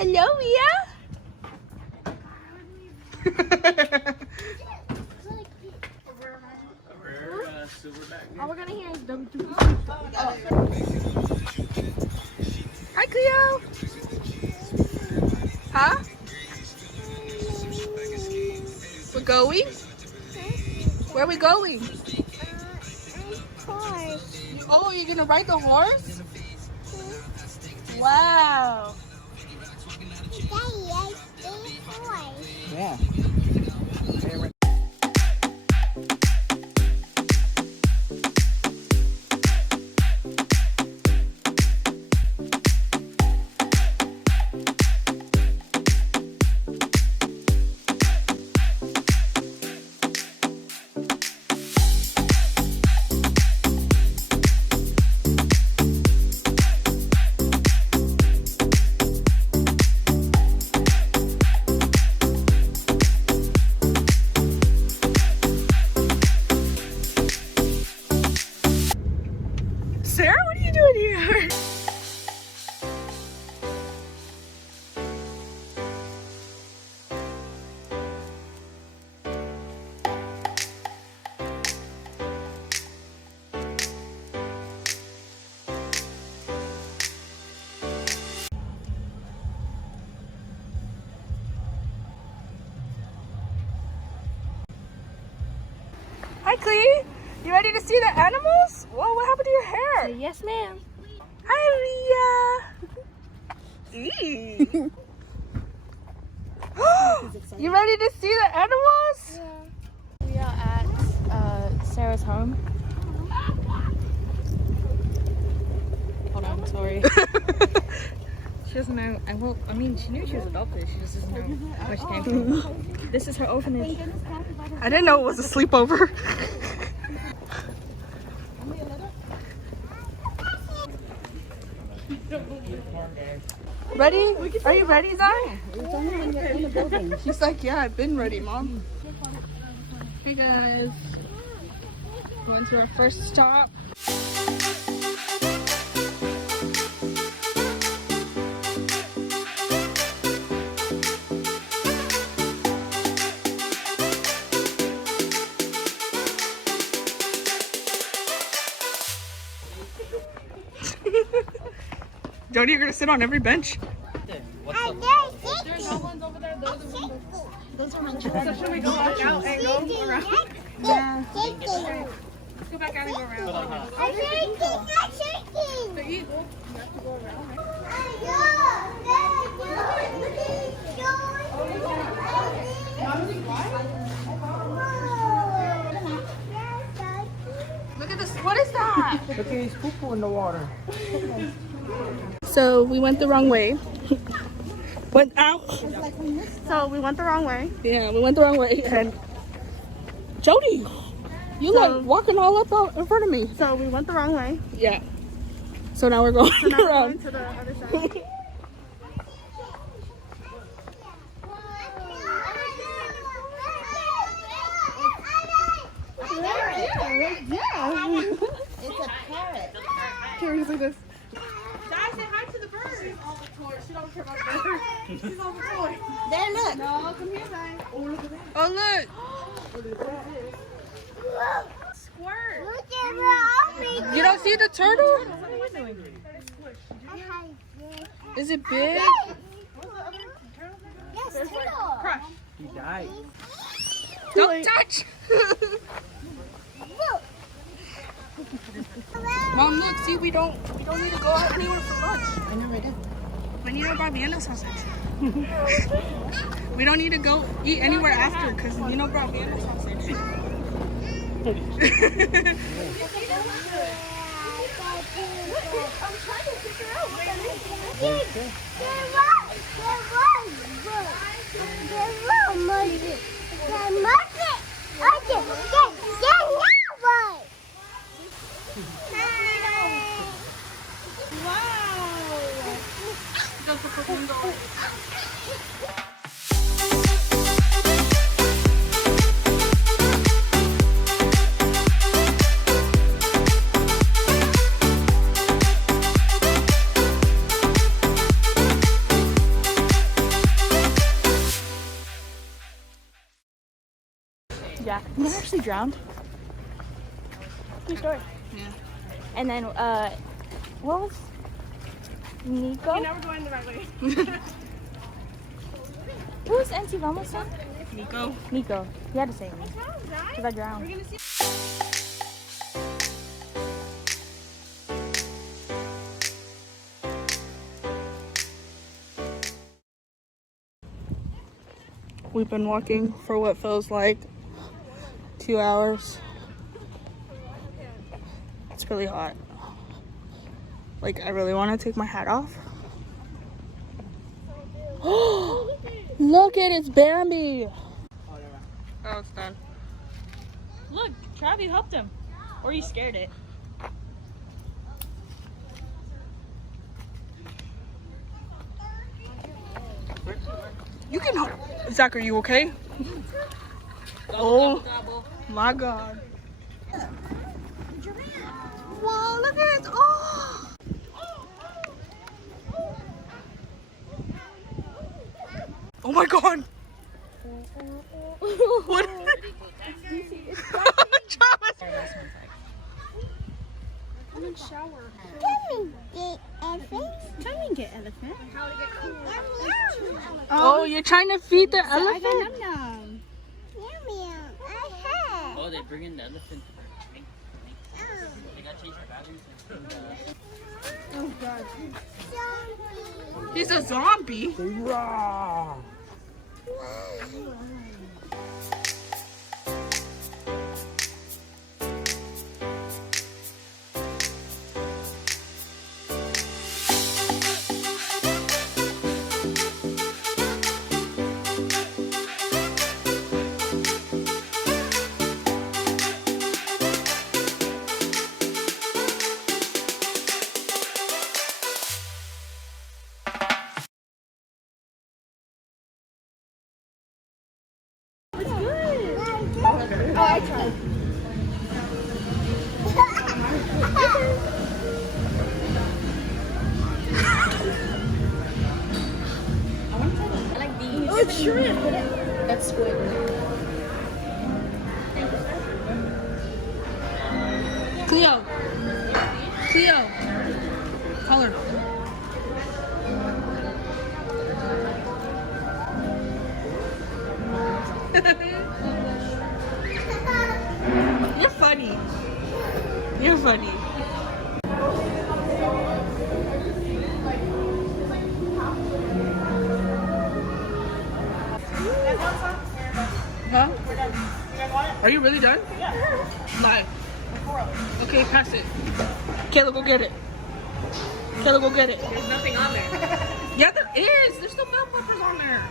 Hello, Mia. All we're gonna hear is dum dum. Hi, Cleo. Huh? We're going? Where are we going? Horse. Oh, you're gonna ride the horse? Wow. Daddy, I see horse. Yeah. Sarah, what are you doing here? Hi, Clee. You ready to see the animals? Whoa, what happened to your hair? Yes, ma'am. Hi, Leah. You ready to see the animals? We are at Sarah's home. Hold on, sorry. She doesn't know. I mean, she knew she was adopted. She just doesn't know where she came from. This is her orphanage. I didn't know it was a sleepover. Ready? Are you ready, Zai? It's only when you're in the building. She's like, yeah, I've been ready, Mom. Hey guys, going to our first stop. Jody, you're gonna sit on every bench. There's no ones over there. Those are my children. So should we go back out and go around? Yeah. Let's go back out and go around. I'm shaking. To eat, you have to go around. Look at this. What is that? Look at his poo-poo in the water. So we went the wrong way. Went out. So we went the wrong way. Yeah, we went the wrong way. And Jody, you like walking all up out in front of me. So we went the wrong way. Yeah. So now we're going Now we're around. going to the other side. It's a parrot. Carrie's like this. Dad, say hi to the bird. She's all the toy. She don't care about the bird. She's all the toy. There, look. No, come here, Dad. Oh, look at that. Oh Squirt. You don't see the turtle? Is it big? Crush. He died. Don't touch. Mom, look, see, we don't need to go out anywhere for lunch. I know right there. We need to buy Vienna sausage. We don't need to go eat anywhere after because you know about Vienna sausage. I'm trying to figure out what that Yeah. You never actually drowned. True story. Yeah. And then, what was Nico? You never going the right way. Who was NT Vamos son? Nico. Nico. He had to say me. Because I drowned. We've been walking for what feels like 2 hours. It's really hot. Like, I really want to take my hat off. Look at it's Bambi. Oh, it's done. Look, Travi helped him. Or he scared it. You can help. Zach, are you okay? Oh my God. Wow, look at it. Oh. Oh my God. What? Come and shower. Come and get elephant. Oh, you're trying to feed the elephant? Num. Oh, they bring in the elephant. They got to change the batteries. Oh God. He's a zombie. Raw. I like these. Oh, it's shrimp. That's squid. Cleo. Cleo. Color. You're funny. You're funny. Huh? Are you really done? Yeah. Lie. Okay, pass it. Kayla, go get it. Kayla, go get it. There's nothing on there. Yeah, there is. There's still bell peppers on there.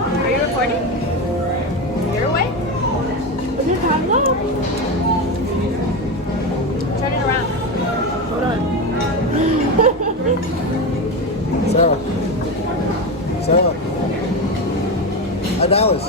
Are you recording? Your way? Is it time though? Turn it around. Hold on. Sarah. Hi, Dallas.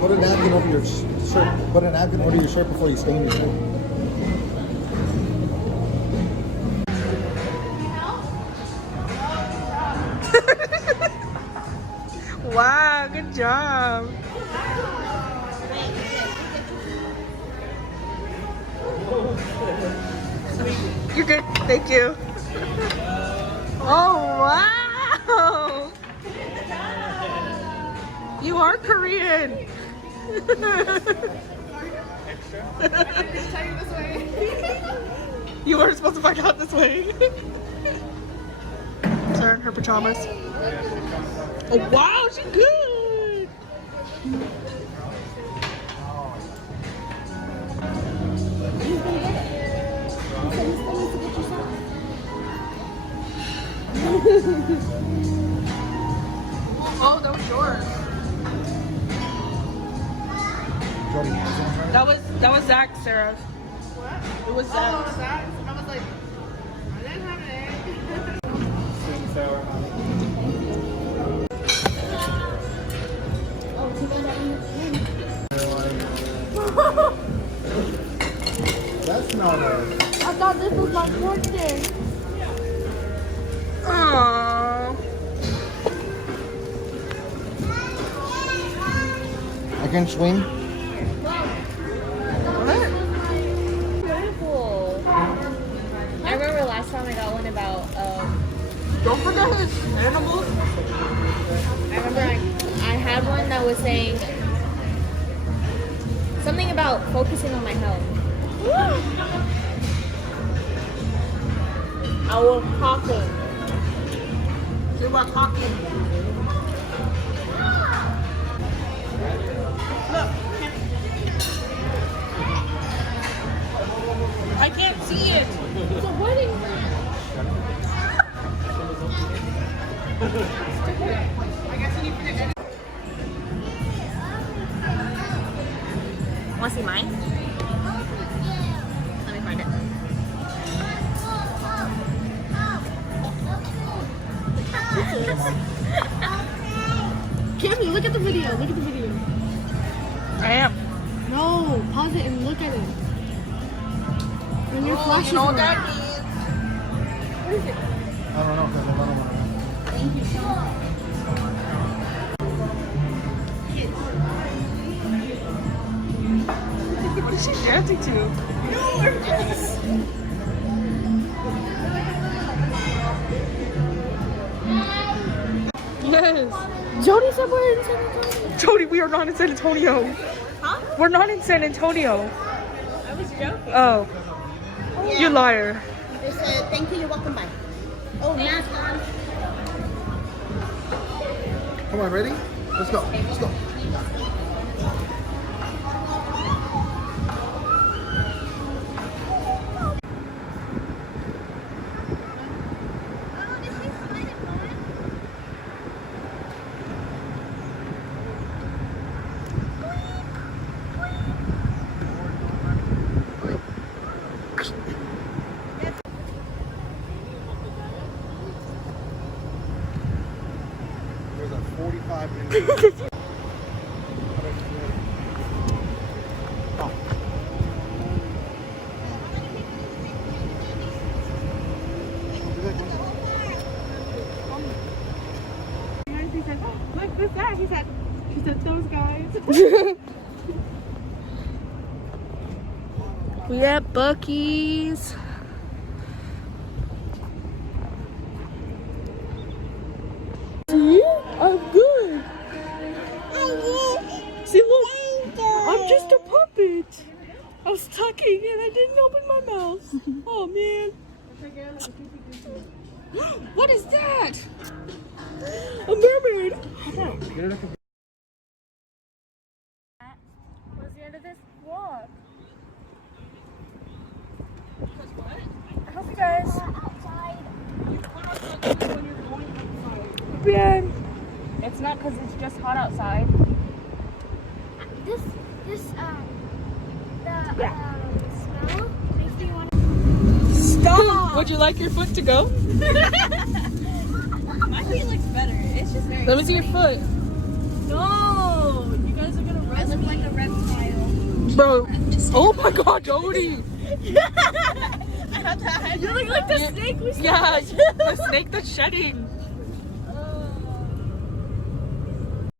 Put a napkin over your shirt. Put a napkin over your shirt before you stain your shirt. Wow, good job. You're good. Thank you. Oh, wow. You are Korean. You were supposed to find out this way. Sarah in her pajamas. Oh, wow, she's good. Oh, that was yours. That was Zach, Sarah. What? It was Zach. Oh, that? I was like, I didn't have it. That's not a... I thought this was my birthday. Aww. can swing. Beautiful. I remember last time I got one about. Don't forget his animals. I remember I had one that was saying something about focusing on my health. I was talking. She was talking. Look. I can't see it. It's a wedding ring. Want to see mine? Let me find it. Cammy, look at the video. Look at the video. I am. No, pause it and look at it. When your flash is You know on. what that means? What is it? I don't know. Thank you so much. What is she dancing to? Yes. Jody said we're in San Antonio. Jody, we are not in San Antonio. Huh? We're not in San Antonio. I was joking. Oh. You liar. They said, thank you, you're welcome, bye. Oh, mask on. Come on, ready? Let's go. Let's go. There's a 45-minute. He said, oh, look, who's that? She said, those guys. We at Buc-ee's. See? I'm good. See, look. I'm just a puppet. I was talking and I didn't open my mouth. Oh, man. What is that? A mermaid. What's the end of this vlog? I hope you guys. Ben. It's not because it's just hot outside. The smell makes me want Stop. Would you like your foot to go? My feet looks better. It's just very. Let me see your foot. No! You guys are gonna rest. I look like a reptile. Bro. Oh my god, Jody. You look like the snake we saw. Yeah, the snake that's shedding.